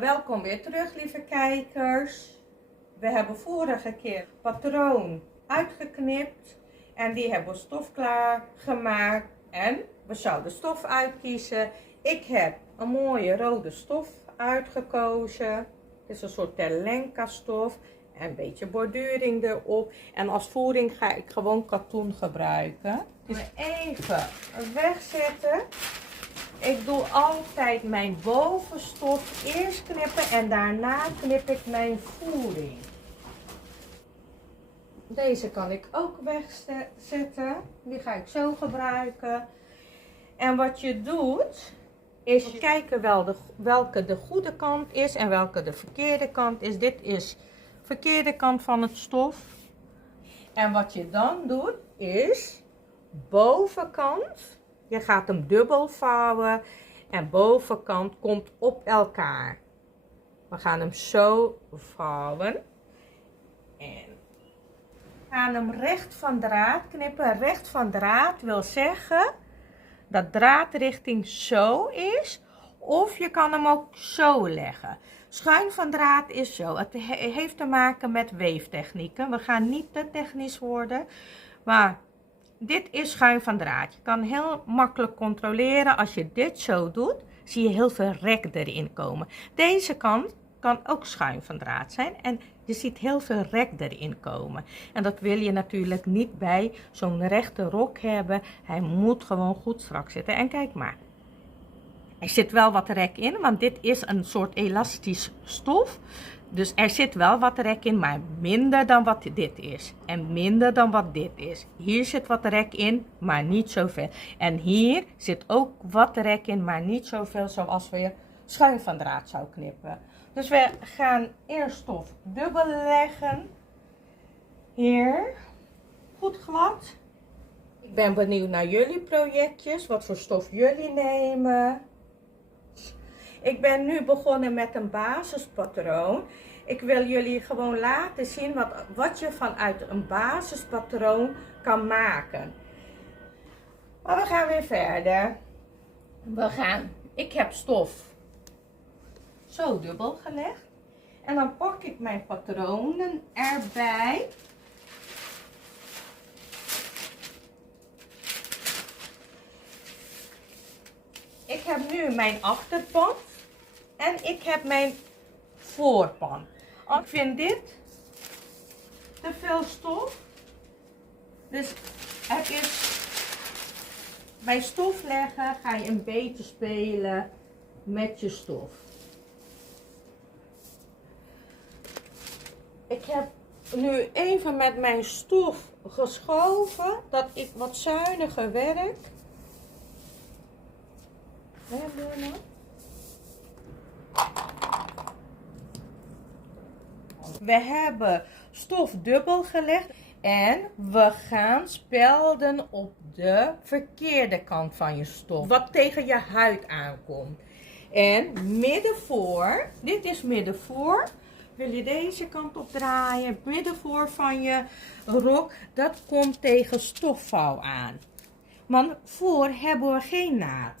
Welkom weer terug, lieve kijkers. We hebben vorige keer patroon uitgeknipt en die hebben we stof klaar gemaakt en we zouden stof uitkiezen. Ik heb een mooie rode stof uitgekozen. Het is een soort terlenka stof en een beetje borduring erop. En als voering ga ik gewoon katoen gebruiken. Dus even wegzetten. Ik doe altijd mijn bovenstof eerst knippen en daarna knip ik mijn voering. Deze kan ik ook wegzetten. Die ga ik zo gebruiken. En wat je doet, is kijken welke de goede kant is en welke de verkeerde kant is. Dit is de verkeerde kant van het stof. En wat je dan doet, is bovenkant. Je gaat hem dubbel vouwen en bovenkant komt op elkaar. We gaan hem zo vouwen. En we gaan hem recht van draad knippen. Recht van draad wil zeggen dat draadrichting zo is. Of je kan hem ook zo leggen. Schuin van draad is zo. Het heeft te maken met weeftechnieken. We gaan niet te technisch worden. Maar dit is schuin van draad. Je kan heel makkelijk controleren. Als je dit zo doet, zie je heel veel rek erin komen. Deze kant kan ook schuin van draad zijn. En je ziet heel veel rek erin komen. En dat wil je natuurlijk niet bij zo'n rechte rok hebben. Hij moet gewoon goed strak zitten. En kijk maar. Er zit wel wat rek in, want dit is een soort elastisch stof. Dus er zit wel wat rek in, maar minder dan wat dit is. En minder dan wat dit is. Hier zit wat rek in, maar niet zoveel. En hier zit ook wat rek in, maar niet zoveel zoals we schuin van draad zou knippen. Dus we gaan eerst stof dubbel leggen. Hier. Goed glad. Ik ben benieuwd naar jullie projectjes, wat voor stof jullie nemen. Ik ben nu begonnen met een basispatroon. Ik wil jullie gewoon laten zien wat je vanuit een basispatroon kan maken. Maar we gaan weer verder. Ik heb stof zo dubbel gelegd. En dan pak ik mijn patronen erbij. Ik heb nu mijn achterpan. En ik heb mijn voorpan. Ik vind dit te veel stof. Dus het is bij stof leggen ga je een beetje spelen met je stof. Ik heb nu even met mijn stof geschoven dat ik wat zuiniger werk. We hebben stof dubbel gelegd en we gaan spelden op de verkeerde kant van je stof. Wat tegen je huid aankomt. En middenvoor, dit is middenvoor. Wil je deze kant op draaien, middenvoor van je rok, dat komt tegen stofvouw aan. Want voor hebben we geen naad.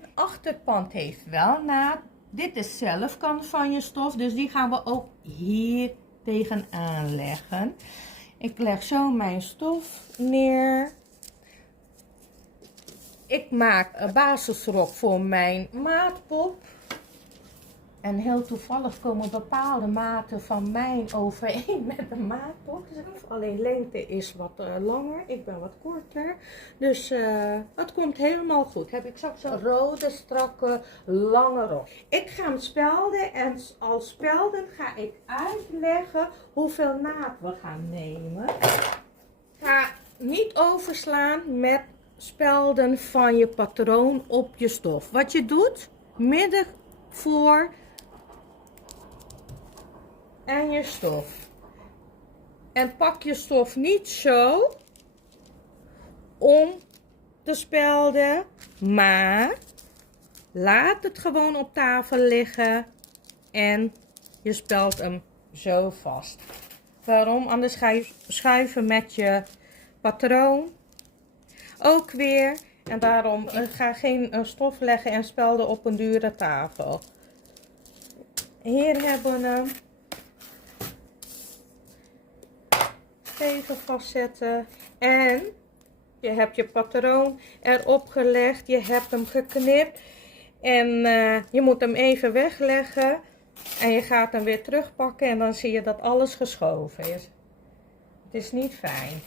De achterpand heeft wel naad. Dit is zelfkant van je stof, dus die gaan we ook hier tegenaan leggen. Ik leg zo mijn stof neer. Ik maak een basisrok voor mijn maatpop. En heel toevallig komen bepaalde maten van mij overeen met de maatpop. Alleen lengte is wat langer, ik ben wat korter. Dus het komt helemaal goed. Heb ik straks een rode, strakke, lange rok. Ik ga hem spelden en als spelden ga ik uitleggen hoeveel naad we gaan nemen. Ga niet overslaan met spelden van je patroon op je stof. Wat je doet, midden voor en je stof. En pak je stof niet zo om te spelden, maar laat het gewoon op tafel liggen en je spelt hem zo vast. Waarom? Anders ga je schuiven met je patroon. Ook weer. En daarom ga geen stof leggen en spelden op een dure tafel. Hier hebben we hem. Even vastzetten. En je hebt je patroon erop gelegd. Je hebt hem geknipt. En je moet hem even wegleggen. En je gaat hem weer terugpakken. En dan zie je dat alles geschoven is. Het is niet fijn.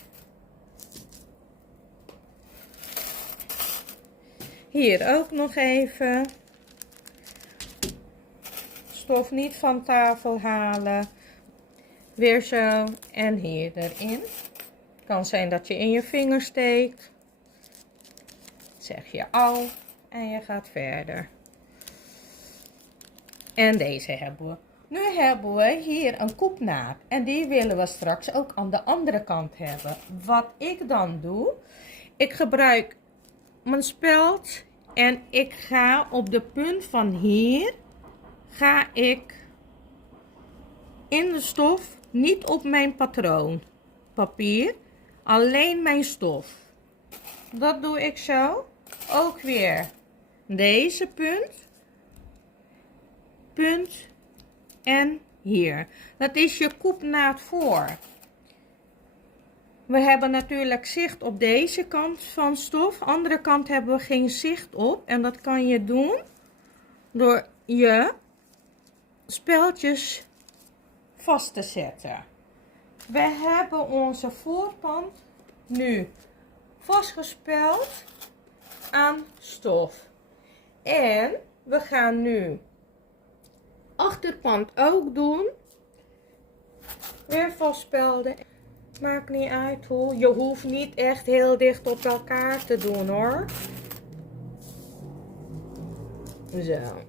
Hier ook nog even. Stof niet van tafel halen. Weer zo. En hier erin. Het kan zijn dat je in je vinger steekt. Zeg je au. En je gaat verder. En deze hebben we. Nu hebben we hier een koepnaad. En die willen we straks ook aan de andere kant hebben. Wat ik dan doe. Ik gebruik mijn speld. En ik ga op de punt van hier. Ga ik in de stof. Niet op mijn patroonpapier. Alleen mijn stof. Dat doe ik zo. Ook weer deze punt. Punt. En hier. Dat is je koepnaad voor. We hebben natuurlijk zicht op deze kant van stof. Andere kant hebben we geen zicht op. En dat kan je doen door je speldjes vast te zetten. We hebben onze voorpand nu vastgespeld aan stof. En we gaan nu achterpand ook doen. Weer vastspelden. Maakt niet uit hoe. Je hoeft niet echt heel dicht op elkaar te doen hoor. Zo.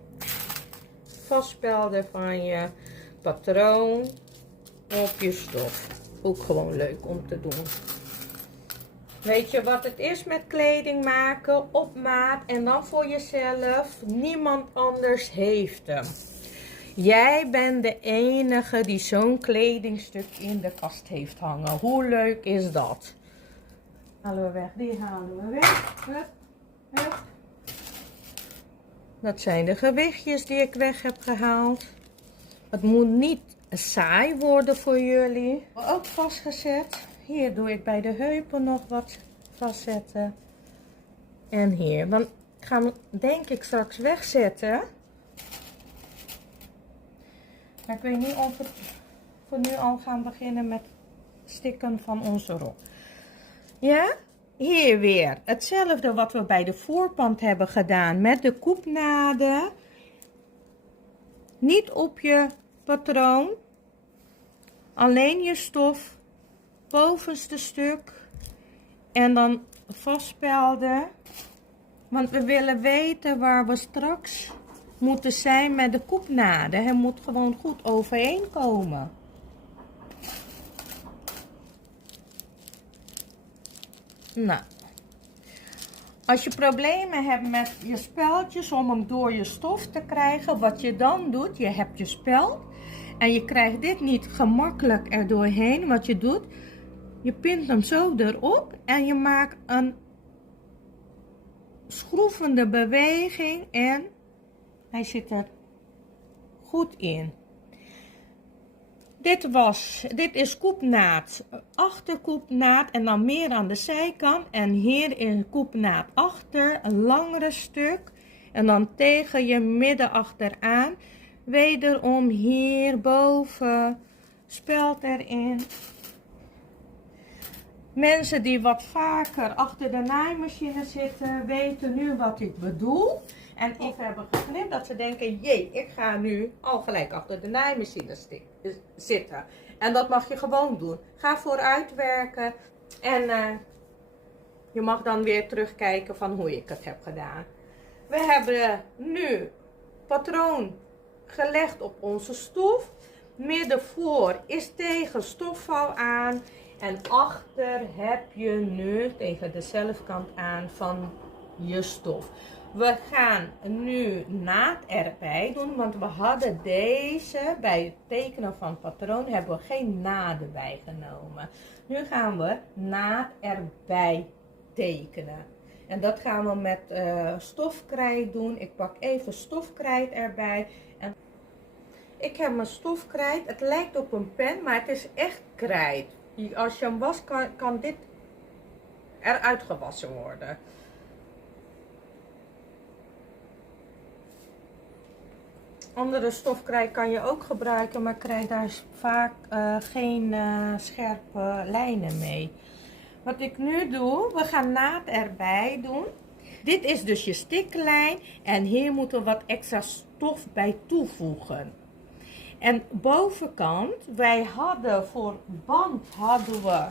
Vastspelden van je patroon op je stof. Ook gewoon leuk om te doen. Weet je wat het is met kleding maken op maat en dan voor jezelf? Niemand anders heeft hem. Jij bent de enige die zo'n kledingstuk in de kast heeft hangen. Hoe leuk is dat? Halen we weg, die halen we weg. Hup, hup. Dat zijn de gewichtjes die ik weg heb gehaald. Het moet niet saai worden voor jullie. Ook vastgezet. Hier doe ik bij de heupen nog wat vastzetten. En hier. Want ik ga hem denk ik straks wegzetten. Maar ik weet niet of we voor nu al gaan beginnen met stikken van onze rok. Ja? Hier weer. Hetzelfde wat we bij de voorpand hebben gedaan met de koepnaden. Niet op je patroon. Alleen je stof. Bovenste stuk. En dan vastspelden. Want we willen weten waar we straks moeten zijn met de koepnaden. Het moet gewoon goed overeenkomen. Nou. Als je problemen hebt met je speldjes om hem door je stof te krijgen. Wat je dan doet. Je hebt je speld. En je krijgt dit niet gemakkelijk er doorheen. Wat je doet. Je pint hem zo erop. En je maakt een schroevende beweging. En hij zit er goed in. Dit is koepnaad, achterkoepnaad en dan meer aan de zijkant. En hier is koepnaad achter, een langere stuk. En dan tegen je midden achteraan. Wederom hierboven, speld erin. Mensen die wat vaker achter de naaimachine zitten, weten nu wat ik bedoel. En ik heb geknipt dat ze denken, jee, ik ga nu al gelijk achter de naaimachine zitten. En dat mag je gewoon doen. Ga vooruit werken en je mag dan weer terugkijken van hoe ik het heb gedaan. We hebben nu patroon gelegd op onze stof. Midden voor is tegen stofvouw aan. En achter heb je nu tegen de zelfkant aan van je stof. We gaan nu naad erbij doen, want we hadden deze bij het tekenen van het patroon hebben we geen naden bij genomen. Nu gaan we naad erbij tekenen. En dat gaan we met stofkrijt doen. Ik pak even stofkrijt erbij. En ik heb mijn stofkrijt. Het lijkt op een pen, maar het is echt krijt. Als je hem wast, kan dit eruit gewassen worden. Andere stofkrijt kan je ook gebruiken, maar krijg daar vaak geen scherpe lijnen mee. Wat ik nu doe, we gaan naad erbij doen. Dit is dus je stiklijn en hier moeten we wat extra stof bij toevoegen. En bovenkant, wij hadden voor band hadden we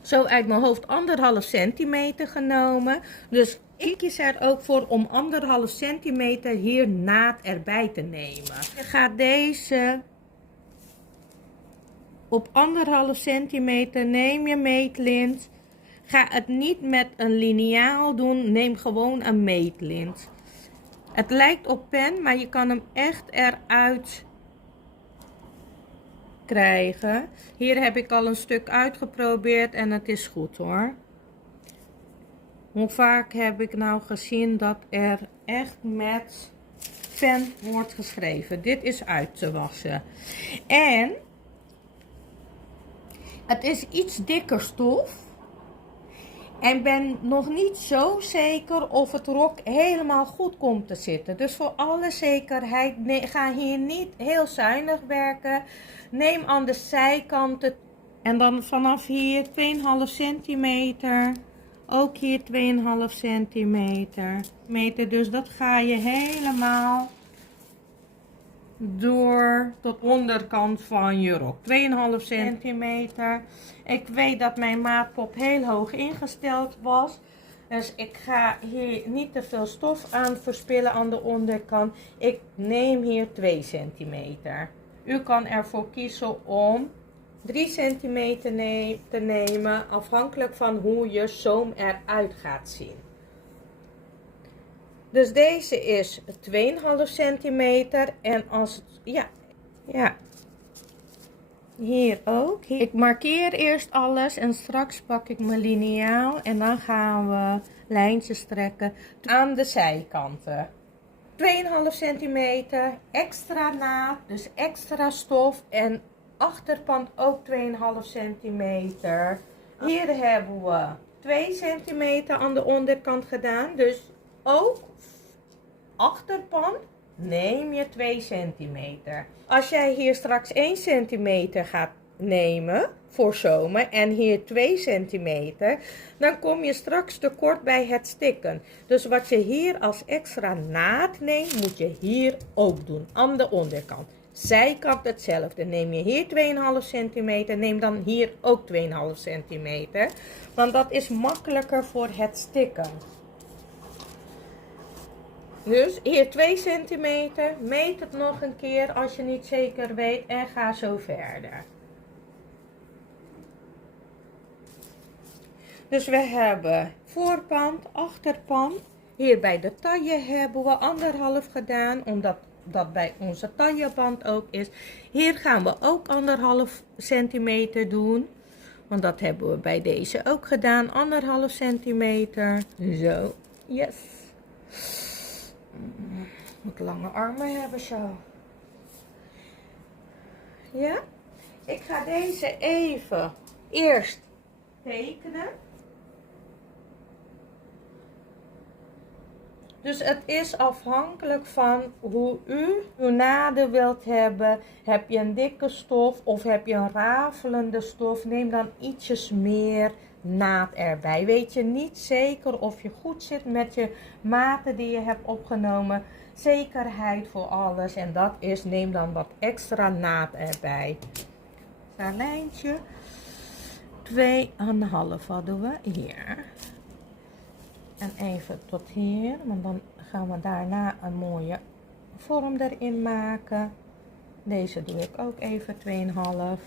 zo uit mijn hoofd 1,5 centimeter genomen. Dus ik kies er ook voor om 1,5 centimeter hier naad erbij te nemen. Je gaat deze op 1,5 centimeter, neem je meetlint. Ga het niet met een liniaal doen, neem gewoon een meetlint. Het lijkt op pen, maar je kan hem echt eruit krijgen. Hier heb ik al een stuk uitgeprobeerd en het is goed hoor. Hoe vaak heb ik nou gezien dat er echt met pen wordt geschreven. Dit is uit te wassen. En het is iets dikker stof. En ben nog niet zo zeker of het rok helemaal goed komt te zitten. Dus voor alle zekerheid, ga hier niet heel zuinig werken. Neem aan de zijkanten en dan vanaf hier 2,5 centimeter. Ook hier 2,5 centimeter. Dus dat ga je helemaal door tot onderkant van je rok. 2,5 centimeter. Ik weet dat mijn maatpop heel hoog ingesteld was. Dus ik ga hier niet te veel stof aan verspillen aan de onderkant. Ik neem hier 2 centimeter. U kan ervoor kiezen om 3 centimeter te nemen. Afhankelijk van hoe je zoom eruit gaat zien. Dus deze is 2,5 centimeter. En als het, ja. Hier ook. Ik markeer eerst alles en straks pak ik mijn liniaal en dan gaan we lijntjes trekken aan de zijkanten. 2,5 centimeter, extra naad, dus extra stof en achterpand ook 2,5 centimeter. Hier hebben we 2 centimeter aan de onderkant gedaan, dus ook achterpand. Neem je 2 centimeter. Als jij hier straks 1 centimeter gaat nemen voor zomen en hier 2 centimeter, dan kom je straks tekort bij het stikken. Dus wat je hier als extra naad neemt, moet je hier ook doen, aan de onderkant. Zijkant hetzelfde. Neem je hier 2,5 centimeter, neem dan hier ook 2,5 centimeter. Want dat is makkelijker voor het stikken. Dus hier 2 centimeter, meet het nog een keer als je niet zeker weet en ga zo verder. Dus we hebben voorpand, achterpand. Hier bij de taille hebben we 1,5 gedaan, omdat dat bij onze tailleband ook is. Hier gaan we ook 1,5 centimeter doen, want dat hebben we bij deze ook gedaan. 1,5 centimeter, zo, yes. Wat lange armen hebben zo. Ja, ik ga deze even eerst tekenen. Dus het is afhankelijk van hoe u uw naden wilt hebben. Heb je een dikke stof of heb je een rafelende stof, neem dan ietsjes meer naad erbij. Weet je niet zeker of je goed zit met je maten die je hebt opgenomen. Zekerheid voor alles en dat is, neem dan wat extra naad erbij. Een lijntje. 2,5 hadden we hier. En even tot hier, want dan gaan we daarna een mooie vorm erin maken. Deze doe ik ook even 2,5.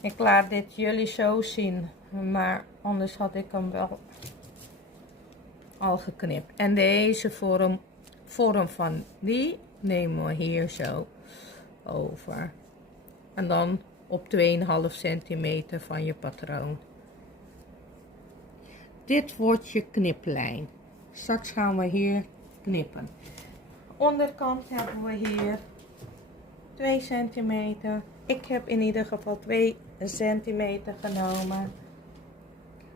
Ik laat dit jullie zo zien, maar anders had ik hem wel al geknipt. En deze vorm van die nemen we hier zo over. En dan op 2,5 centimeter van je patroon. Dit wordt je kniplijn. Straks gaan we hier knippen. onderkant hebben we hier 2 centimeter. Ik heb in ieder geval 2 centimeter genomen.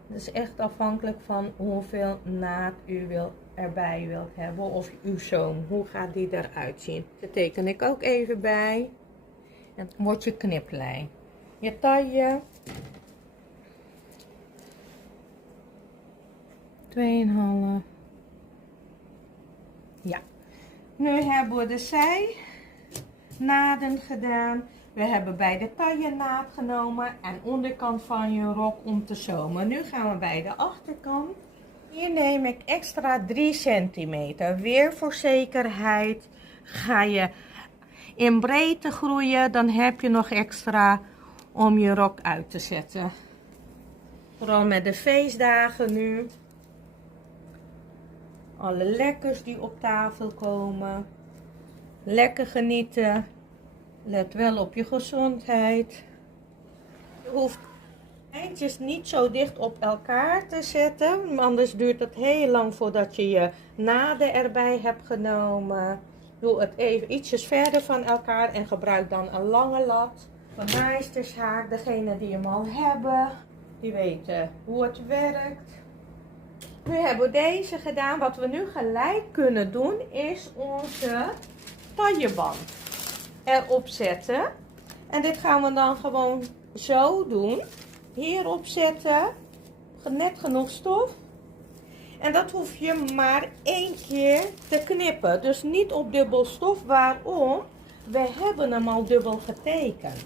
Het is echt afhankelijk van hoeveel naad u erbij wilt hebben. Of uw zoom. Hoe gaat die eruit zien? Dat teken ik ook even bij. En dan wordt je kniplijn. Je taille. 2,5. Ja. Nu hebben we de zijnaden gedaan. We hebben bij de taille naad genomen en onderkant van je rok om te zomen. Nu gaan we bij de achterkant. Hier neem ik extra 3 centimeter. Weer voor zekerheid. Ga je in breedte groeien, dan heb je nog extra om je rok uit te zetten. Vooral met de feestdagen nu. Alle lekkers die op tafel komen. Lekker genieten. Let wel op je gezondheid. Je hoeft eindjes niet zo dicht op elkaar te zetten. Anders duurt het heel lang voordat je je naden erbij hebt genomen. Doe het even ietsjes verder van elkaar en gebruik dan een lange lat. Van naaistershaak, degene die hem al hebben, die weten hoe het werkt. Nu hebben we deze gedaan. Wat we nu gelijk kunnen doen is onze tailleband erop zetten. En dit gaan we dan gewoon zo doen. Hierop zetten. Net genoeg stof. En dat hoef je maar 1 keer te knippen. Dus niet op dubbel stof. Waarom? We hebben hem al dubbel getekend.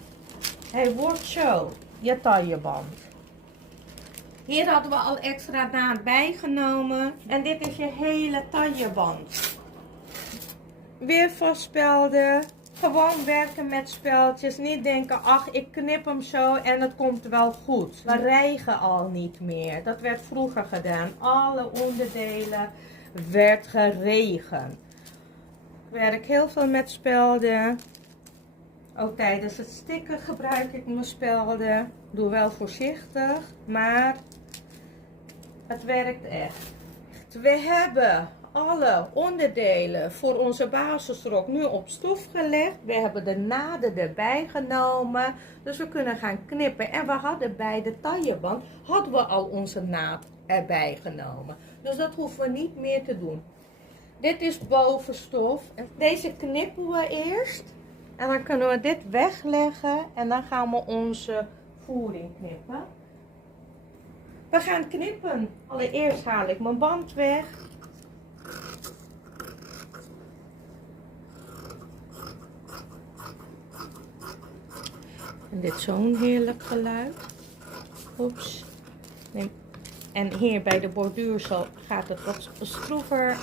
Hij wordt zo. Je tailleband. Hier hadden we al extra naad bijgenomen. En dit is je hele tailleband. Weer vastspelden. Gewoon werken met speltjes. Niet denken, ach ik knip hem zo en het komt wel goed. We rijgen al niet meer. Dat werd vroeger gedaan. Alle onderdelen werd geregen. Ik werk heel veel met spelden. Ook tijdens het stikken gebruik ik mijn spelden. Doe wel voorzichtig, maar het werkt echt. We hebben alle onderdelen voor onze basisrok nu op stof gelegd. We hebben de naden erbij genomen. Dus we kunnen gaan knippen. En we hadden bij de tailleband hadden we al onze naad erbij genomen. Dus dat hoeven we niet meer te doen. Dit is bovenstof. Deze knippen we eerst. En dan kunnen we dit wegleggen. En dan gaan we onze voering knippen. We gaan knippen. Allereerst haal ik mijn band weg. En dit is zo'n heerlijk geluid. Oeps. En hier bij de borduur gaat het wat stroever.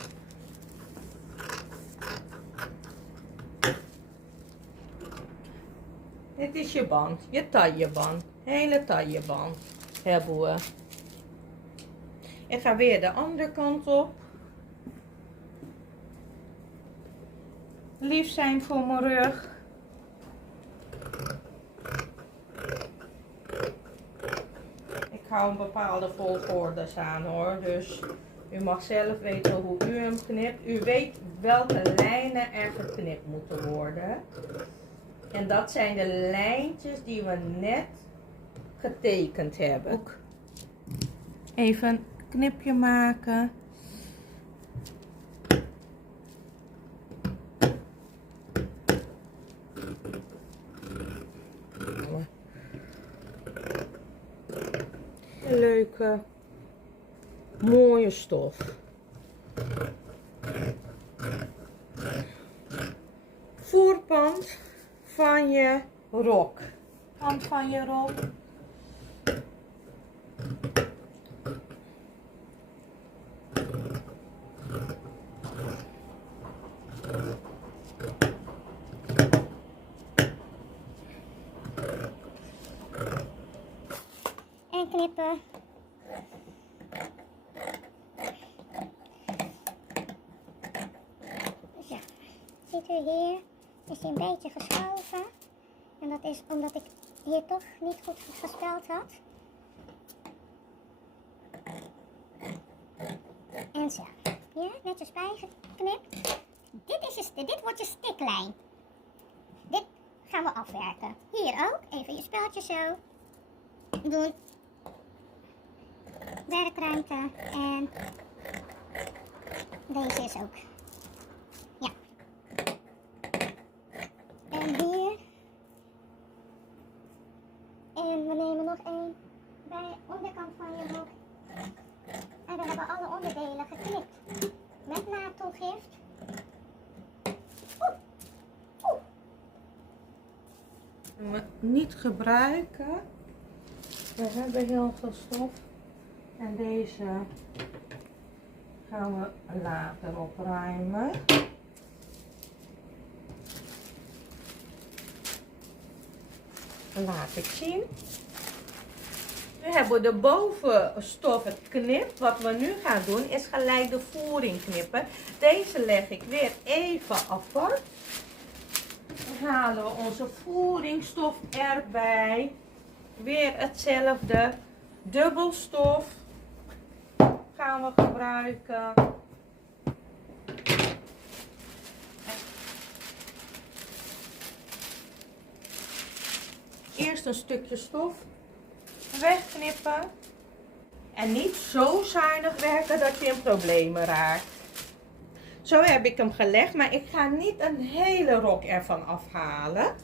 Dit is je band, je tailleband. Hele tailleband hebben we. Ik ga weer de andere kant op. Lief zijn voor mijn rug. Ik hou een bepaalde volgordes aan hoor. Dus u mag zelf weten hoe u hem knipt. U weet welke lijnen er geknipt moeten worden. En dat zijn de lijntjes die we net getekend hebben. Ook even een knipje maken. Een leuke, mooie stof. Voorpand van je rok. Kant van je rok. En knippen. Zo, ziet u hier, is hij een beetje geschoven. En dat is omdat ik hier toch niet goed gespeld had. En zo, hier netjes bijgeknipt. Dit is dit wordt je stiklijn. Dit gaan we afwerken. Hier ook. Even je speldje zo doen. Werkruimte. En deze is ook. Ja. En hier. En we nemen nog één bij de onderkant van je broek. En we hebben alle onderdelen geknipt. Met naadtoegift. Niet gebruiken. We hebben heel veel stof. En deze gaan we later opruimen. Laat ik zien. Nu hebben we de bovenstof, het knip. Wat we nu gaan doen is gelijk de voering knippen. Deze leg ik weer even apart. Dan halen we onze voeringsstof erbij. Weer hetzelfde. Dubbelstof gaan we gebruiken. Eerst een stukje stof wegknippen. En niet zo zuinig werken dat je in problemen raakt. Zo heb ik hem gelegd, maar ik ga niet een hele rok ervan afhalen.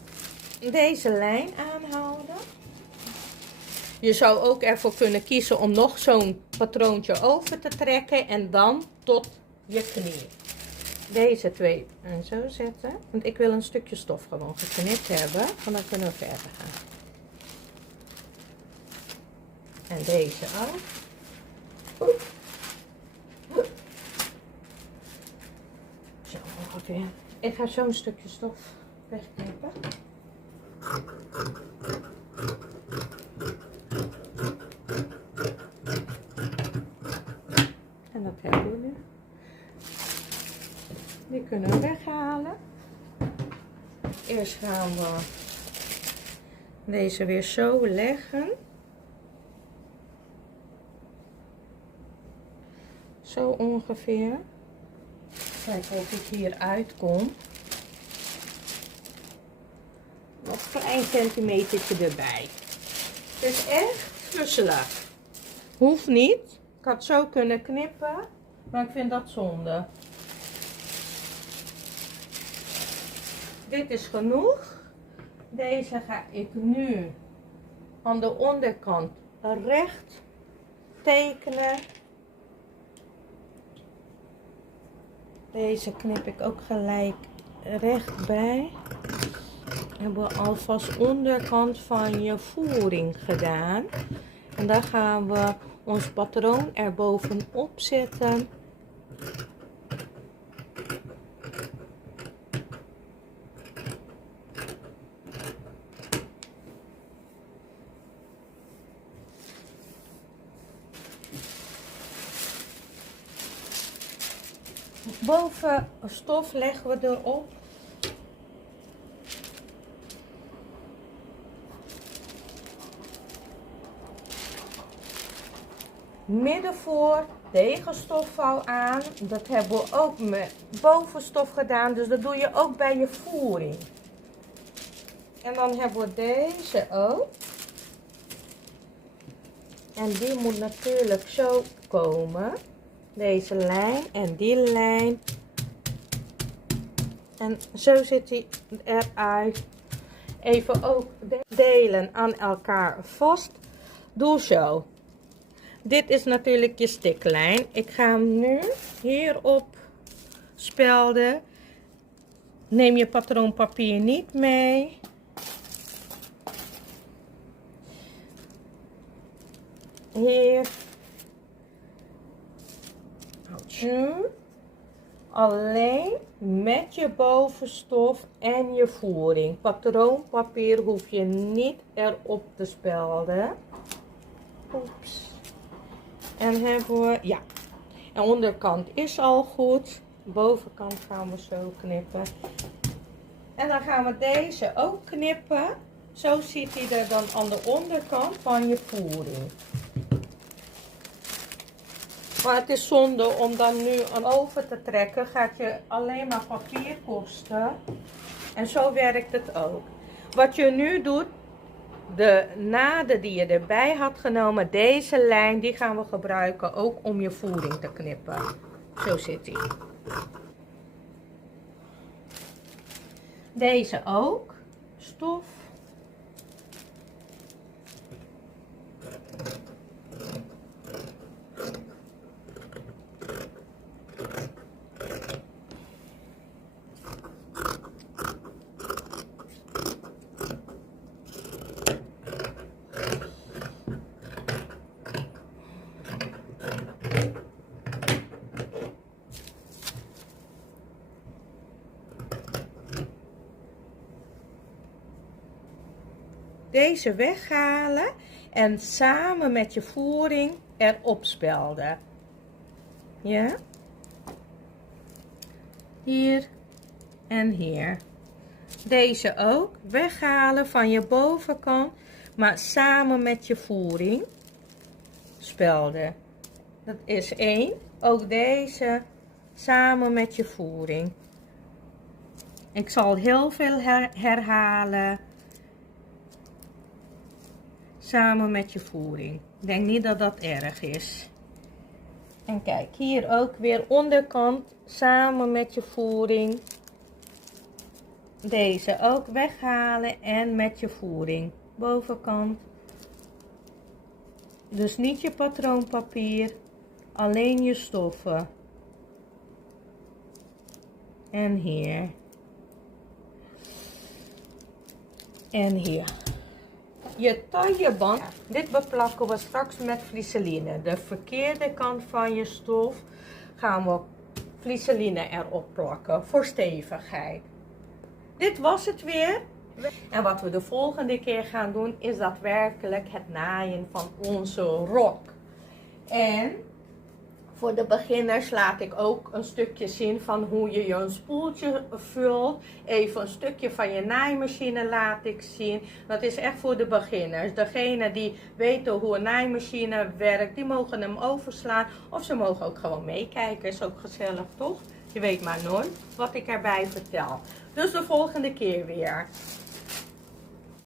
Deze lijn aanhouden. Je zou ook ervoor kunnen kiezen om nog zo'n patroontje over te trekken en dan tot je knie. Deze twee en zo zetten, want ik wil een stukje stof gewoon geknipt hebben, want dan kunnen we verder gaan. En deze ook. Zo ongeveer. Ik ga zo'n stukje stof wegknippen. En dat hebben we nu. Die kunnen we weghalen. Eerst gaan we deze weer zo leggen. Zo ongeveer. Kijk of ik hier uitkom. Nog een klein centimetertje erbij. Het is echt puzzelig. Hoeft niet. Ik had zo kunnen knippen, maar ik vind dat zonde. Dit is genoeg. Deze ga ik nu aan de onderkant recht tekenen. Deze knip ik ook gelijk recht bij. Hebben we alvast onderkant van je voering gedaan. En dan gaan we ons patroon er bovenop zetten. Boven stof leggen we erop. Midden voor, tegenstofvouw aan. Dat hebben we ook met bovenstof gedaan. Dus dat doe je ook bij je voering. En dan hebben we deze ook. En die moet natuurlijk zo komen. Deze lijn en die lijn. En zo zit hij eruit. Even ook delen aan elkaar vast. Doe zo. Dit is natuurlijk je stiklijn. Ik ga hem nu hierop spelden. Neem je patroonpapier niet mee. Hier. Nu. Alleen met je bovenstof en je voering. Patroonpapier hoef je niet erop te spelden. Oeps. En hebben we, ja, de onderkant is al goed. De bovenkant gaan we zo knippen. En dan gaan we deze ook knippen. Zo ziet hij er dan aan de onderkant van je voering. Maar het is zonde om dan nu een oven te trekken. Gaat je alleen maar papier kosten. En zo werkt het ook. Wat je nu doet, de naden die je erbij had genomen, deze lijn, die gaan we gebruiken ook om je voering te knippen. Zo zit die. Deze ook. Stof. Deze weghalen en samen met je voering erop spelden. Ja? Hier en hier. Deze ook weghalen van je bovenkant, maar samen met je voering spelden. Dat is 1. Ook deze samen met je voering. Ik zal heel veel herhalen. Samen met je voering. Ik denk niet dat dat erg is. En kijk, hier ook weer onderkant samen met je voering. Deze ook weghalen en met je voering. Bovenkant. Dus niet je patroonpapier, alleen je stoffen. En hier. En hier. Je tailleband, dit beplakken we straks met vliseline. De verkeerde kant van je stof gaan we vliseline erop plakken voor stevigheid. Dit was het weer. En wat we de volgende keer gaan doen is daadwerkelijk het naaien van onze rok. En voor de beginners laat ik ook een stukje zien van hoe je een spoeltje vult. Even een stukje van je naaimachine laat ik zien. Dat is echt voor de beginners. Degene die weten hoe een naaimachine werkt, die mogen hem overslaan. Of ze mogen ook gewoon meekijken. Is ook gezellig, toch? Je weet maar nooit wat ik erbij vertel. Dus de volgende keer weer.